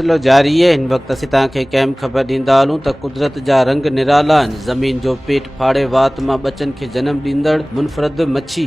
सिलसिलो जारी है। हिन वक्त असीं तव्हांखे कंहिं ख़बर ॾींदा हलूं त कुदरत जा रंग निराला आहिनि। ज़मीन जो पेट फाड़े वात मां बचनि खे जनम ॾींदड़ मुनफरद मच्छी।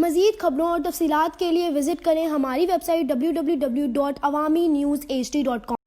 मज़ीद खबरों और तफसीलात के लिए विज़िट करें हमारी वेबसाइट www.awamiNewsHD.com।